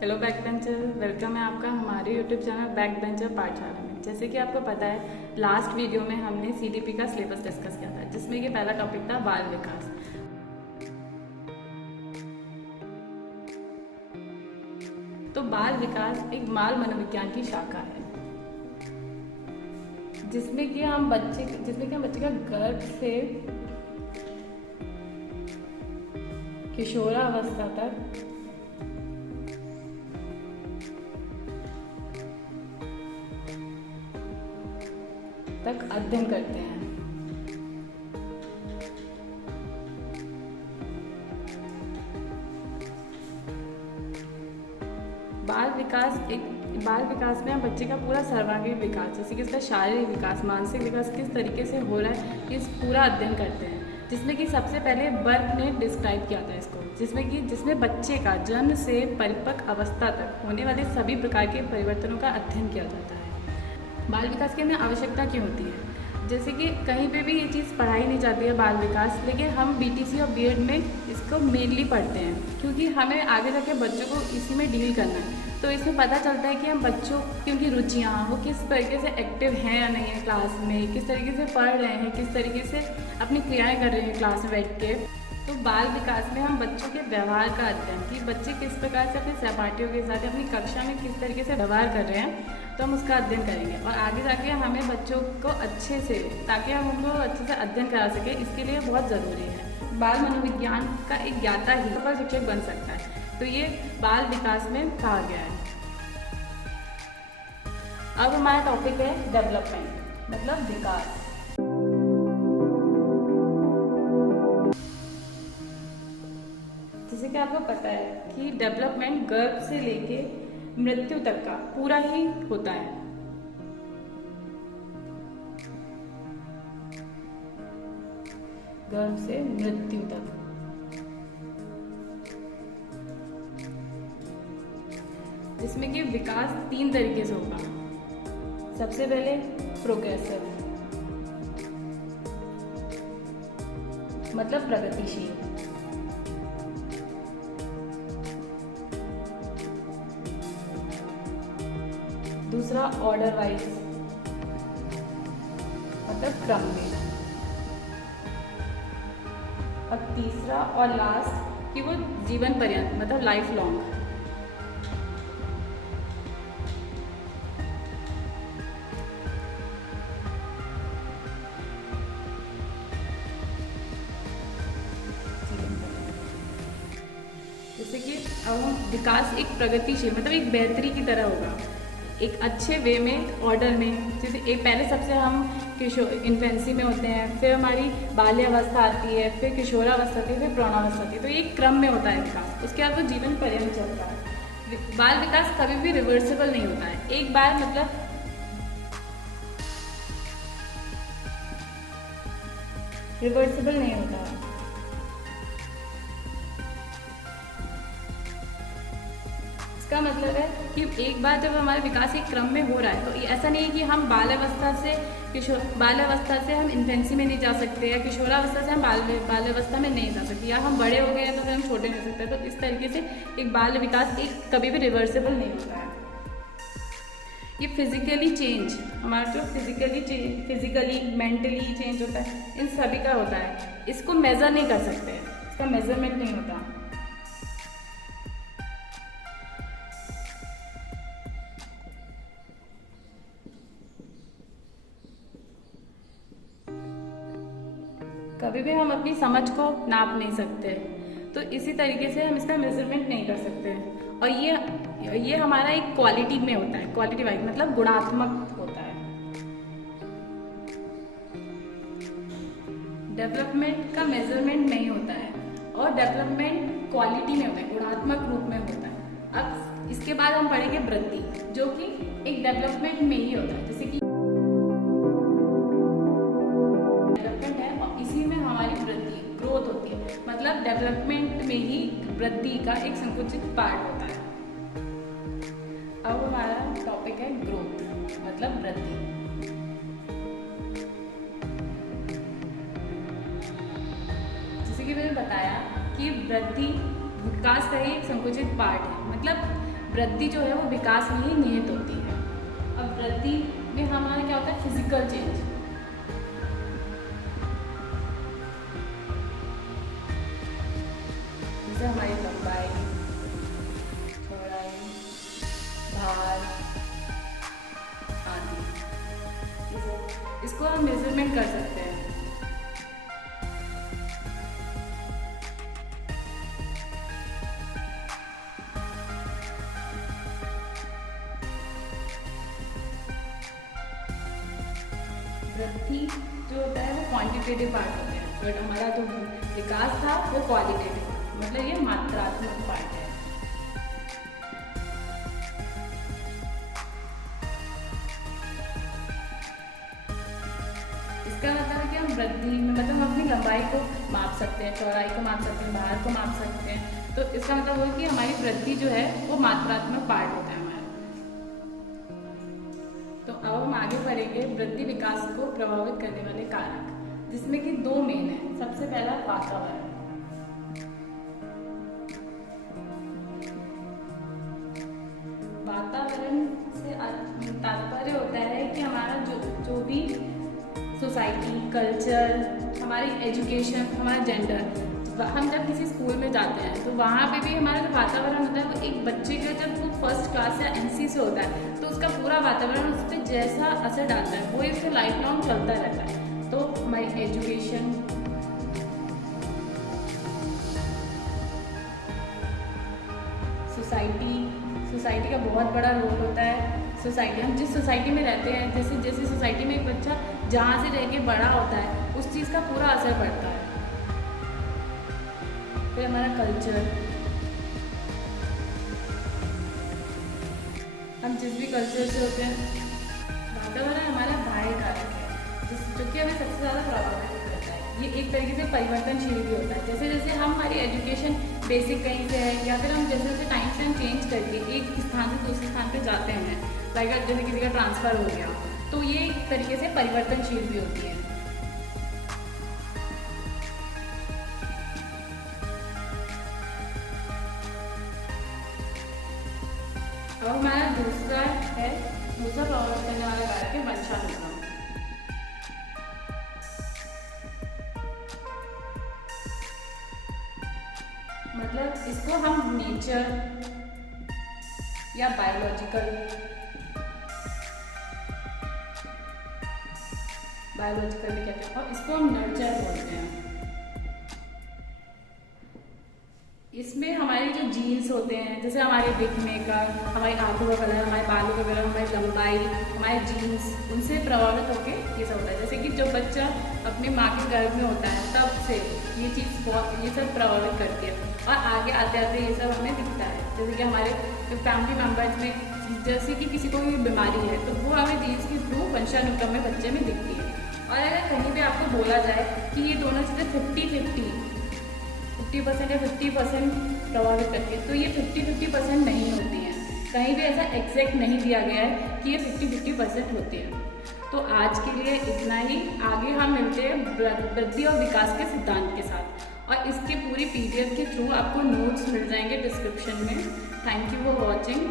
Hello back bencher, welcome है आपका हमारे यूट्यूब चैनल बैक बेंचर पाठशाला में। जैसे कि आपको पता है, लास्ट वीडियो में हमने सीडीपी का सिलेबस डिस्कस किया था, जिसमें कि पहला टॉपिक था बाल विकास। तो बाल विकास एक बाल मनोविज्ञान की शाखा है, जिसमें कि हम बच्चे का गर्भ से किशोरावस्था तक अध्ययन करते हैं। बाल विकास में हम बच्चे का पूरा सर्वांगीण विकास, जैसे कि इसका शारीरिक विकास, मानसिक विकास किस तरीके से हो रहा है, ये पूरा अध्ययन करते हैं। जिसमें कि सबसे पहले बर्क ने डिस्क्राइब किया था इसको, जिसमें बच्चे का जन्म से परिपक्व अवस्था तक होने वाले सभी प्रकार के परिवर्तनों का अध्ययन किया जाता है। बाल विकास की हमें आवश्यकता क्यों होती है? जैसे कि कहीं पे भी ये चीज़ पढ़ाई नहीं जाती है बाल विकास, लेकिन हम बीटीसी और बीएड में इसको मेनली पढ़ते हैं, क्योंकि हमें आगे जाके बच्चों को इसी में डील करना है। तो इसमें पता चलता है कि हम बच्चों की उनकी रुचियाँ, वो किस तरीके से एक्टिव हैं या नहीं है क्लास में, किस तरीके से पढ़ रहे हैं, किस तरीके से अपनी क्रियाएँ कर रहे हैं क्लास में बैठ के। तो बाल विकास में हम बच्चों के व्यवहार का अध्ययन, कि बच्चे किस प्रकार से अपने सहपाठियों के साथ अपनी कक्षा में किस तरीके से व्यवहार कर रहे हैं, तो हम उसका अध्ययन करेंगे। और आगे जाके हमें बच्चों को अच्छे से, ताकि हम उनको अच्छे से अध्ययन करा सकें, इसके लिए बहुत ज़रूरी है। बाल मनोविज्ञान का एक ज्ञाता ही सफल शिक्षक बन सकता है, तो ये बाल विकास में कहा गया है। अब हमारा टॉपिक है डेवलपमेंट, मतलब विकास। जैसे कि आपको पता है कि डेवलपमेंट गर्भ से लेके मृत्यु तक का पूरा ही होता है। गर्भ से मृत्यु तक। जिसमें कि विकास 3 तरीके से होगा। सबसे पहले प्रोग्रेसिव, मतलब प्रगतिशील। दूसरा ऑर्डर वाइज, मतलब क्रम में। और तीसरा और लास्ट कि वो जीवन पर्यंत, मतलब लाइफ लॉन्ग। जैसे कि अब विकास एक प्रगतिशील, मतलब एक बेहतरी की तरह होगा, एक अच्छे वे में, ऑर्डर में। जैसे एक पहले सबसे हम इन्फेंसी में होते हैं, फिर हमारी बाल्यावस्था आती है, फिर किशोरावस्था आती है, फिर प्रौढ़ावस्था आती है। तो एक क्रम में होता है विकास, उसके बाद वो जीवन पर्यंत चलता है। बाल विकास कभी भी रिवर्सिबल नहीं होता है। एक बार मतलब रिवर्सिबल नहीं होता है। इसका मतलब है कि एक बार जब हमारे विकास एक क्रम में हो रहा है, तो ऐसा नहीं है कि हम बाल्यावस्था से हम इन्फेंसी में नहीं जा सकते, या किशोरावस्था से हम बाल्यावस्था में नहीं जा सकते, या हम बड़े हो गए हैं तो फिर हम छोटे नहीं हो सकते। तो इस तरीके से एक बाल विकास एक कभी भी रिवर्सिबल नहीं होता है। ये फिजिकली चेंज, हमारा जो फिजिकली मेंटली चेंज होता है, इन सभी का होता है। इसको मेज़र नहीं कर सकते, इसका मेजरमेंट नहीं होता। कभी भी हम अपनी समझ को नाप नहीं सकते, तो इसी तरीके से हम इसका मेजरमेंट नहीं कर सकते। और ये हमारा एक क्वालिटी में होता है, क्वालिटी वाइज, मतलब गुणात्मक होता है। डेवलपमेंट का मेजरमेंट नहीं होता है, और डेवलपमेंट क्वालिटी में होता है, गुणात्मक रूप में होता है। अब इसके बाद हम पढ़ेंगे वृद्धि, जो कि एक डेवलपमेंट में ही होता है। जैसे कि ग्रोथ होती है, मतलब डेवलपमेंट में ही वृद्धि का एक संकुचित पार्ट होता है। अब हमारा टॉपिक है ग्रोथ, मतलब वृद्धि। जैसे कि मैंने बताया कि वृद्धि विकास का ही एक संकुचित पार्ट है, मतलब वृद्धि जो है वो विकास में ही निहित होती है। अब वृद्धि में हमारा क्या होता है, फिजिकल चेंज। जैसे हमारी लंबाई, चौड़ाई, भार आदि, इसको हम मेजरमेंट कर सकते हैं। वृद्धि जो होता है वो क्वांटिटेटिव पार्ट होता है, बट हमारा जो विकास था वो क्वालिटेटिव, मतलब ये मात्रात्मक पार्ट है। इसका मतलब है कि हम वृद्धि में मतलब हम अपनी लंबाई को माप सकते हैं, चौड़ाई को माप सकते हैं, भार को माप सकते हैं। तो इसका मतलब वो कि हमारी वृद्धि जो है वो मात्रात्मक पार्ट होता है हमारा। तो अब हम आगे बढ़ेंगे वृद्धि विकास को प्रभावित करने वाले कारक, जिसमें कि दो मेन है। सबसे पहला वातावरण। वातावरण से तात्पर्य होता है कि हमारा जो भी सोसाइटी, कल्चर, हमारी एजुकेशन, हमारा जेंडर, हम जब किसी स्कूल में जाते हैं तो वहाँ पे भी हमारा जो वातावरण होता है वो एक बच्चे का जब वो फर्स्ट क्लास या एनसी से होता है तो उसका पूरा वातावरण उस पर जैसा असर डालता है वो इससे लाइफ लॉन्ग चलता रहता है। तो हमारी एजुकेशन, सोसाइटी का बहुत बड़ा रोल होता है। सोसाइटी, हम जिस सोसाइटी में रहते हैं, जैसे सोसाइटी में एक बच्चा जहाँ से रह के बड़ा होता है उस चीज़ का पूरा असर पड़ता है। फिर हमारा कल्चर, हम जिस भी कल्चर से होते हैं, वातावरण हमारा बाह्य कारक है जो कि हमें सबसे ज़्यादा प्रभावित करता है। ये एक तरीके से परिवर्तनशील भी होता है। जैसे जैसे हम हमारी एजुकेशन बेसिक कहीं से है या फिर हम जैसे जैसे टाइम से हम चेंज करके एक स्थान से दूसरे स्थान पे जाते हैं, लाइक जैसे किसी का ट्रांसफ़र हो गया, तो ये एक तरीके से परिवर्तनशील भी होती है। अब हमारा दूसरा प्रभावित करने वाला कारक है वंशानुक्रम। मतलब इसको हम नेचर या बायोलॉजिकल भी कहते हैं और इसको हम नर्चर बोलते हैं। इसमें हमारे जो जीन्स होते हैं, जैसे हमारे दिखने का, हमारी आंखों का कलर, हमारे बालों का कलर, हमारी लंबाई, हमारे जीन्स, उनसे प्रभावित होकर ये सब होता है। जैसे कि जब बच्चा अपनी माँ के गर्भ में होता है तब से ये चीज़ ये सब प्रभावित करती है और आगे आते आते ये सब हमें दिखता है। जैसे कि हमारे फैमिली मेम्बर्स में जैसे कि किसी को भी बीमारी है तो वो हमें जीन्स के थ्रू वंशानुक्रम में बच्चे में दिखती है। और अगर कहीं भी आपको बोला जाए कि ये दोनों चीज़ें 50% या 50% प्रभावित करती है, तो ये 50% नहीं होती हैं। कहीं भी ऐसा एग्जैक्ट नहीं दिया गया है कि ये 50% होती है। तो आज के लिए इतना ही। आगे हम मिलते हैं वृद्धि और विकास के सिद्धांत के साथ, और इसके पूरी PDF के थ्रू आपको नोट्स मिल जाएंगे डिस्क्रिप्शन में। Thank you for watching.